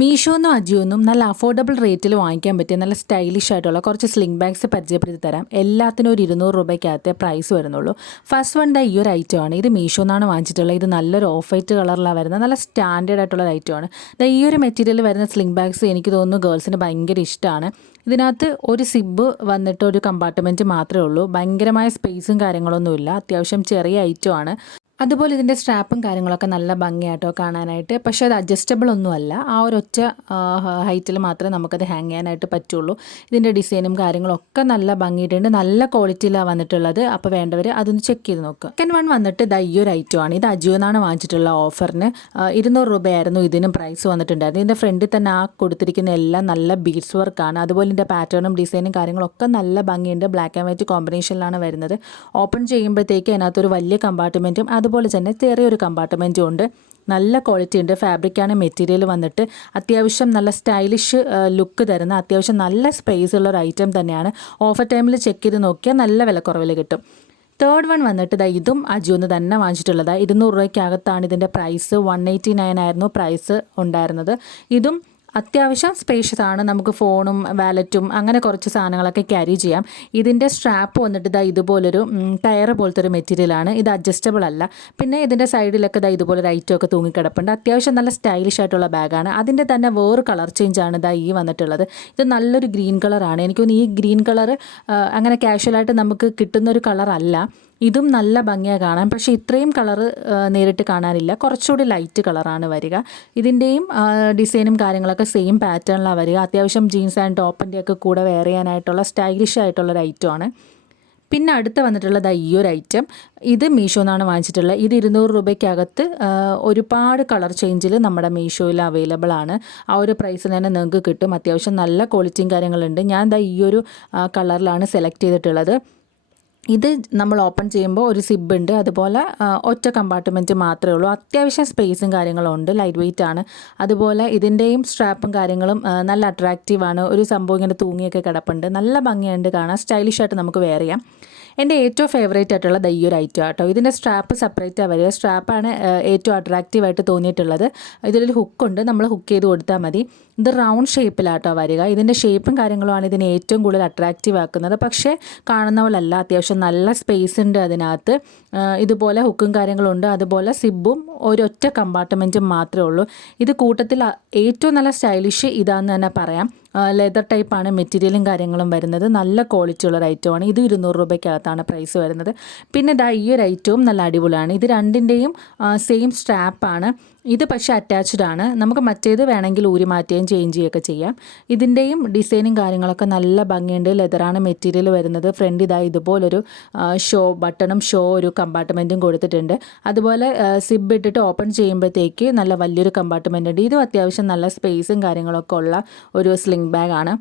മീഷോന്നും അജിയോന്നും നല്ല അഫോർഡബിൾ റേറ്റിൽ വാങ്ങിക്കാൻ പറ്റിയ നല്ല സ്റ്റൈലിഷ് ആയിട്ടുള്ള കുറച്ച് സ്ലിംഗ് ബാഗ്സ് പരിചയപ്പെടുത്തി തരാം. എല്ലാത്തിനും ഒരു 200 രൂപയ്ക്കകത്തേ പ്രൈസ് വരുന്നുള്ളൂ. ഫസ്റ്റ് വൺ ഈ ഒരു ഐറ്റമാണ്. ഇത് മീഷോന്നാണ് വാങ്ങിച്ചിട്ടുള്ളത്. ഇത് നല്ലൊരു ഓഫ് വൈറ്റ് കളറിലാണ് വരുന്നത്. നല്ല സ്റ്റാൻഡേർഡ് ആയിട്ടുള്ള ഐറ്റമാണ്. ഈ ഒരു മെറ്റീരിയൽ വരുന്ന സ്ലിംഗ് ബാഗ്സ് എനിക്ക് തോന്നുന്നു ഗേൾസിന് ഭയങ്കര ഇഷ്ടമാണ്. ഇതിനകത്ത് ഒരു സിബ് വന്നിട്ട് ഒരു കമ്പാർട്ട്മെൻറ്റ് മാത്രമേ ഉള്ളൂ. ഭയങ്കരമായ സ്പേസും കാര്യങ്ങളൊന്നുമില്ല. അത്യാവശ്യം ചെറിയ ഐറ്റമാണ്. അതുപോലെ ഇതിൻ്റെ സ്ട്രാപ്പും കാര്യങ്ങളൊക്കെ നല്ല ഭംഗിയായിട്ടോ കാണാനായിട്ട്. പക്ഷേ അത് അഡ്ജസ്റ്റബിൾ ഒന്നുമല്ല. ആ ഒരൊറ്റ ഹൈറ്റിൽ മാത്രമേ നമുക്കത് ഹാങ് ചെയ്യാനായിട്ട് പറ്റുള്ളൂ. ഇതിൻ്റെ ഡിസൈനും കാര്യങ്ങളൊക്കെ നല്ല ഭംഗിയിട്ടുണ്ട്. നല്ല ക്വാളിറ്റിയിലാണ് വന്നിട്ടുള്ളത്. അപ്പോൾ വേണ്ടവർ അതൊന്ന് ചെക്ക് ചെയ്ത് നോക്കുക. സെക്കൻഡ് വൺ വന്നിട്ട് ഈ ഒരു ഐറ്റമാണ്. ഇത് അജിയോന്നാണ് വാങ്ങിച്ചിട്ടുള്ള ഓഫറിന്. 200 രൂപയായിരുന്നു ഇതിനും പ്രൈസ് വന്നിട്ടുണ്ടായിരുന്നു. ഇതിൻ്റെ ഫ്രണ്ടിൽ തന്നെ ആ കൊടുത്തിരിക്കുന്ന എല്ലാം നല്ല ബീഡ്സ് വർക്കാണ്. അതുപോലെ ഇതിൻ്റെ പാറ്റേണും ഡിസൈനും കാര്യങ്ങളൊക്കെ നല്ല ഭംഗിയുണ്ട്. ബ്ലാക്ക് ആൻഡ് വൈറ്റ് കോമ്പിനേഷനിലാണ് വരുന്നത്. ഓപ്പൺ ചെയ്യുമ്പോഴത്തേക്ക് അതിനകത്തൊരു വലിയ കമ്പാർട്ട്മെൻറ്റും അതുപോലെ തന്നെ ചെറിയൊരു കമ്പാർട്ട്മെൻറ്റും ഉണ്ട്. നല്ല ക്വാളിറ്റി ഉണ്ട്. ഫാബ്രിക്കാണ് മെറ്റീരിയൽ വന്നിട്ട്. അത്യാവശ്യം നല്ല സ്റ്റൈലിഷ് ലുക്ക് തരുന്ന അത്യാവശ്യം നല്ല സ്പേസ് ഉള്ള ഒരു ഐറ്റം തന്നെയാണ്. ഓഫർ ടൈമിൽ ചെക്ക് ചെയ്ത് നോക്കിയാൽ നല്ല വിലക്കുറവിൽ കിട്ടും. തേർഡ് വൺ വന്നിട്ട് ഇതും അജിയോന്ന് തന്നെ വാങ്ങിച്ചിട്ടുള്ളത്. 200 രൂപയ്ക്കകത്താണ് ഇതിൻ്റെ പ്രൈസ്. 189 ആയിരുന്നു പ്രൈസ് ഉണ്ടായിരുന്നത്. ഇതും അത്യാവശ്യം സ്പേഷ്യസ് ആണ്. നമുക്ക് ഫോണും വാലറ്റും അങ്ങനെ കുറച്ച് സാധനങ്ങളൊക്കെ ക്യാരി ചെയ്യാം. ഇതിൻ്റെ സ്ട്രാപ്പ് വന്നിട്ട് ഇതുപോലൊരു ടയർ പോലത്തെ ഒരു മെറ്റീരിയലാണ്. ഇത് അഡ്ജസ്റ്റബിൾ അല്ല. പിന്നെ ഇതിൻ്റെ സൈഡിലൊക്കെ ഇതുപോലൊരു ഐറ്റമൊക്കെ തൂങ്ങിക്കിടപ്പുണ്ട്. അത്യാവശ്യം നല്ല സ്റ്റൈലിഷ് ആയിട്ടുള്ള ബാഗാണ്. അതിൻ്റെ തന്നെ വേറെ കളർ ചേഞ്ചാണ് ഈ വന്നിട്ടുള്ളത്. ഇത് നല്ലൊരു ഗ്രീൻ കളറാണ്. എനിക്ക് തോന്നുന്നു ഈ ഗ്രീൻ കളർ അങ്ങനെ കാഷ്വലായിട്ട് നമുക്ക് കിട്ടുന്നൊരു കളറല്ല. ഇതും നല്ല ഭംഗിയാണ് കാണാൻ. പക്ഷേ ഇത്രയും കളറ് നേരിട്ട് കാണാനില്ല. കുറച്ചുകൂടി ലൈറ്റ് കളറാണ് വരിക. ഇതിൻ്റെയും ഡിസൈനും കാര്യങ്ങളൊക്കെ സെയിം പാറ്റേണിലാണ് വരിക. അത്യാവശ്യം ജീൻസ് ആൻഡ് ടോപ്പിൻ്റെയൊക്കെ കൂടെ വെയർ ചെയ്യാനായിട്ടുള്ള സ്റ്റൈലിഷ് ആയിട്ടുള്ളൊരു ഐറ്റമാണ്. പിന്നെ അടുത്ത് വന്നിട്ടുള്ളത് ഈ ഒരു ഐറ്റം. ഇത് മീഷോന്നാണ് വാങ്ങിച്ചിട്ടുള്ളത്. ഇത് 200 രൂപയ്ക്കകത്ത് ഒരുപാട് കളർ ചേഞ്ചിൽ നമ്മുടെ മീഷോയിൽ അവൈലബിൾ ആണ്. ആ ഒരു പ്രൈസിന് തന്നെ നിങ്ങൾക്ക് കിട്ടും. അത്യാവശ്യം നല്ല ക്വാളിറ്റിയും കാര്യങ്ങളുണ്ട്. ഞാൻ ഈ ഒരു കളറിലാണ് സെലക്ട് ചെയ്തിട്ടുള്ളത്. ഇത് നമ്മൾ ഓപ്പൺ ചെയ്യുമ്പോൾ ഒരു സിബ് ഉണ്ട്. അതുപോലെ ഒറ്റ കമ്പാർട്ട്മെൻറ്റ് മാത്രമേ ഉള്ളൂ. അത്യാവശ്യം സ്പേസും കാര്യങ്ങളും ഉണ്ട്. ലൈറ്റ് വെയിറ്റ് ആണ്. അതുപോലെ ഇതിൻ്റെയും സ്ട്രാപ്പും കാര്യങ്ങളും നല്ല അട്രാക്റ്റീവാണ്. ഒരു സംഭവം ഇങ്ങനെ തൂങ്ങിയൊക്കെ കിടപ്പുണ്ട്. നല്ല ഭംഗിയുണ്ട് കാണാൻ. സ്റ്റൈലിഷായിട്ട് നമുക്ക് വെയർ ചെയ്യാം. എൻ്റെ ഏറ്റവും ഫേവറേറ്റ് ആയിട്ടുള്ള ഈ ഒരു ഐറ്റം ആട്ടോ. ഇതിൻ്റെ സ്ട്രാപ്പ് സെപ്പറേറ്റാണ് വരിക. സ്ട്രാപ്പാണ് ഏറ്റവും അട്രാക്റ്റീവായിട്ട് തോന്നിയിട്ടുള്ളത്. ഇതിലൊരു ഹുക്കുണ്ട്. നമ്മൾ ഹുക്ക് ചെയ്ത് കൊടുത്താൽ മതി. ഇത് റൗണ്ട് ഷേപ്പിലാട്ടോ വരിക. ഇതിൻ്റെ ഷേപ്പും കാര്യങ്ങളുമാണ് ഇതിനെ ഏറ്റവും കൂടുതൽ അട്രാക്റ്റീവ് ആക്കുന്നത്. പക്ഷേ കാണുന്ന പോലല്ല. അത്യാവശ്യം നല്ല സ്പേസ് ഉണ്ട് അതിനകത്ത്. ഇതുപോലെ ഹുക്കും കാര്യങ്ങളുണ്ട്. അതുപോലെ സിബും ഒരൊറ്റ കമ്പാർട്ട്മെൻറ്റും മാത്രമേ ഉള്ളൂ. ഇത് കൂട്ടത്തിൽ ഏറ്റവും നല്ല സ്റ്റൈലിഷ് ഇതാണെന്ന് തന്നെ പറയാം. ലെതർ ടൈപ്പാണ് മെറ്റീരിയലും കാര്യങ്ങളും വരുന്നത്. നല്ല ക്വാളിറ്റി ഉള്ളൊരു ഐറ്റമാണ്. ഇത് 200 രൂപയ്ക്കകത്താണ് പ്രൈസ് വരുന്നത്. പിന്നെ ഈ ഒരു ഐറ്റവും നല്ല അടിപൊളിയാണ്. ഇത് രണ്ടിൻ്റെയും സെയിം സ്ട്രാപ്പാണ്. ഇത് പക്ഷേ അറ്റാച്ച്ഡ് ആണ്. നമുക്ക് മറ്റേത് വേണമെങ്കിൽ ഊരി മാറ്റുകയും ചേഞ്ച് ചെയ്യുകയൊക്കെ ചെയ്യാം. ഇതിൻ്റെയും ഡിസൈനും കാര്യങ്ങളൊക്കെ നല്ല ഭംഗിയുണ്ട്. ലെതറാണ് മെറ്റീരിയൽ വരുന്നത്. ഫ്രണ്ട് ഇതുപോലൊരു ബട്ടണും ഒരു കമ്പാർട്ട്മെൻറ്റും കൊടുത്തിട്ടുണ്ട്. അതുപോലെ സിബ് ഇട്ടിട്ട് ഓപ്പൺ ചെയ്യുമ്പോഴത്തേക്ക് നല്ല വലിയൊരു കമ്പാർട്ട്മെൻ്റ് ഉണ്ട്. ഇതും അത്യാവശ്യം നല്ല സ്പേസും കാര്യങ്ങളൊക്കെ ഉള്ള ഒരു സ്ലിംഗ് ബാഗാണ്.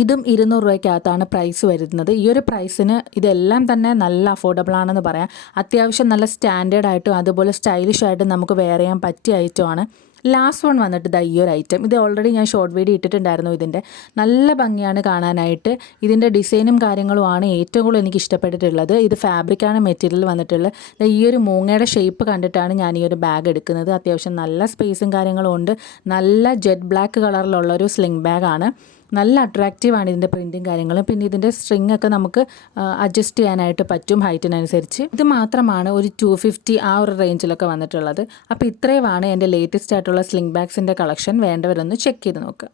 ഇതും 200 രൂപയ്ക്കകത്താണ് പ്രൈസ് വരുന്നത്. ഈ ഒരു പ്രൈസിന് ഇതെല്ലാം തന്നെ നല്ല അഫോർഡബിൾ ആണെന്ന് പറയാം. അത്യാവശ്യം നല്ല സ്റ്റാൻഡേർഡ് ആയിട്ടും അതുപോലെ സ്റ്റൈലിഷ് ആയിട്ടും നമുക്ക് വെയർ ചെയ്യാൻ പറ്റിയ ഐറ്റമാണ്. ലാസ്റ്റ് വൺ വന്നിട്ട് ഈ ഒരു ഐറ്റം. ഇത് ഓൾറെഡി ഞാൻ ഷോർട്ട് വീഡിയോ ഇട്ടിട്ടുണ്ടായിരുന്നു. ഇതിൻ്റെ നല്ല ഭംഗിയാണ് കാണാനായിട്ട്. ഇതിൻ്റെ ഡിസൈനും കാര്യങ്ങളുമാണ് ഏറ്റവും കൂടുതൽ എനിക്ക് ഇഷ്ടപ്പെട്ടിട്ടുള്ളത്. ഇത് ഫാബ്രിക്കാണ് മെറ്റീരിയൽ വന്നിട്ടുള്ളത്. ഈ ഒരു മൂങ്ങയുടെ ഷേപ്പ് കണ്ടിട്ടാണ് ഞാൻ ഈ ഒരു ബാഗ് എടുക്കുന്നത്. അത്യാവശ്യം നല്ല സ്പേസും കാര്യങ്ങളും ഉണ്ട്. നല്ല ജെറ്റ് ബ്ലാക്ക് കളറിലുള്ളൊരു സ്ലിംഗ് ബാഗാണ്. നല്ല അട്രാക്റ്റീവാണ് ഇതിൻ്റെ പ്രിൻറ്റും കാര്യങ്ങളും. പിന്നെ ഇതിൻ്റെ സ്ട്രിങ് ഒക്കെ നമുക്ക് അഡ്ജസ്റ്റ് ചെയ്യാനായിട്ട് പറ്റും ഹൈറ്റിനനുസരിച്ച്. ഇത് മാത്രമാണ് ഒരു 250 ആ ഒരു റേഞ്ചിലൊക്കെ വന്നിട്ടുള്ളത്. അപ്പോൾ ഇത്രയുമാണ് എൻ്റെ ലേറ്റസ്റ്റ് ആയിട്ടുള്ള സ്ലിംഗ് ബാഗ്സിൻ്റെ കളക്ഷൻ. വേണ്ടവരൊന്ന് ചെക്ക് ചെയ്ത് നോക്കുക.